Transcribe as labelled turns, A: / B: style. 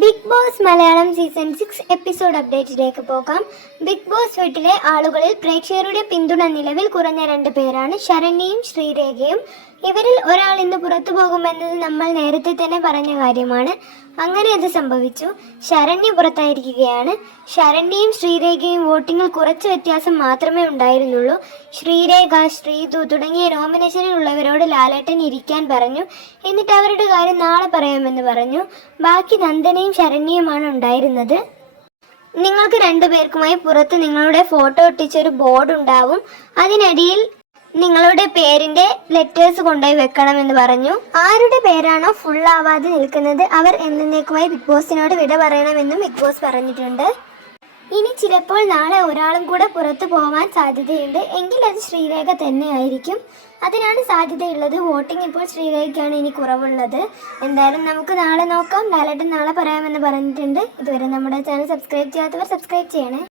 A: Bigg Boss Malayalam season six episode അപ്ഡേറ്റിലേക്ക് പോകാം. Big boss വീട്ടിലെ ആളുകളിൽ പ്രേക്ഷകരുടെ പിന്തുണ നിലവിൽ കുറഞ്ഞ രണ്ട് പേരാണ്. ശരണ്യയും ശ്രീരേഖയും. ഇവരിൽ ഒരാൾ ഇന്ന് പുറത്തു പോകുമെന്നത് നമ്മൾ നേരത്തെ തന്നെ പറഞ്ഞ കാര്യമാണ്. അങ്ങനെ അത് സംഭവിച്ചു. ശരണ്യ പുറത്തായിരിക്കുകയാണ്. ശരണ്യയും ശ്രീരേഖയും വോട്ടിങ്ങിൽ കുറച്ച് വ്യത്യാസം മാത്രമേ ഉണ്ടായിരുന്നുള്ളൂ. ശ്രീരേഖ ശ്രീതു തുടങ്ങിയ നോമിനേഷനിലുള്ളവരോട് ലാലേട്ടൻ ഇരിക്കാൻ പറഞ്ഞു. എന്നിട്ട് അവരുടെ കാര്യം നാളെ പറയാമെന്ന് പറഞ്ഞു. ബാക്കി നന്ദനയും ശരണ്യയുമാണ് ഉണ്ടായിരുന്നത്. നിങ്ങൾക്ക് രണ്ടുപേർക്കുമായി പുറത്ത് നിങ്ങളുടെ ഫോട്ടോ ഒട്ടിച്ചൊരു ബോർഡ് ഉണ്ടാവും. അതിനടിയിൽ നിങ്ങളുടെ പേരിന്റെ ലെറ്റേഴ്സ് കൊണ്ടുപോയി വെക്കണമെന്ന് പറഞ്ഞു. ആരുടെ പേരാണോ ഫുൾ ആവാതെ നിൽക്കുന്നത് അവർ എന്നേക്കുമായി ബിഗ് ബോസിനോട് വിട പറയണമെന്നും ബിഗ് ബോസ് പറഞ്ഞിട്ടുണ്ട്. ഇനി ചിലപ്പോൾ നാളെ ഒരാളും കൂടെ പുറത്തു പോകാൻ സാധ്യതയുണ്ട്. എങ്കിൽ അത് ശ്രീരേഖ തന്നെയായിരിക്കും. അതിനാണ് സാധ്യതയുള്ളത്. വോട്ടിംഗ് ഇപ്പോൾ ശ്രീരേഖയ്ക്കാണ് ഇനി കുറവുള്ളത്. എന്തായാലും നമുക്ക് നാളെ നോക്കാം. ലാലേട്ടൻ നാളെ പറയാമെന്ന് പറഞ്ഞിട്ടുണ്ട്. ഇതുവരെ നമ്മുടെ ചാനൽ സബ്സ്ക്രൈബ് ചെയ്യാത്തവർ സബ്സ്ക്രൈബ് ചെയ്യണേ.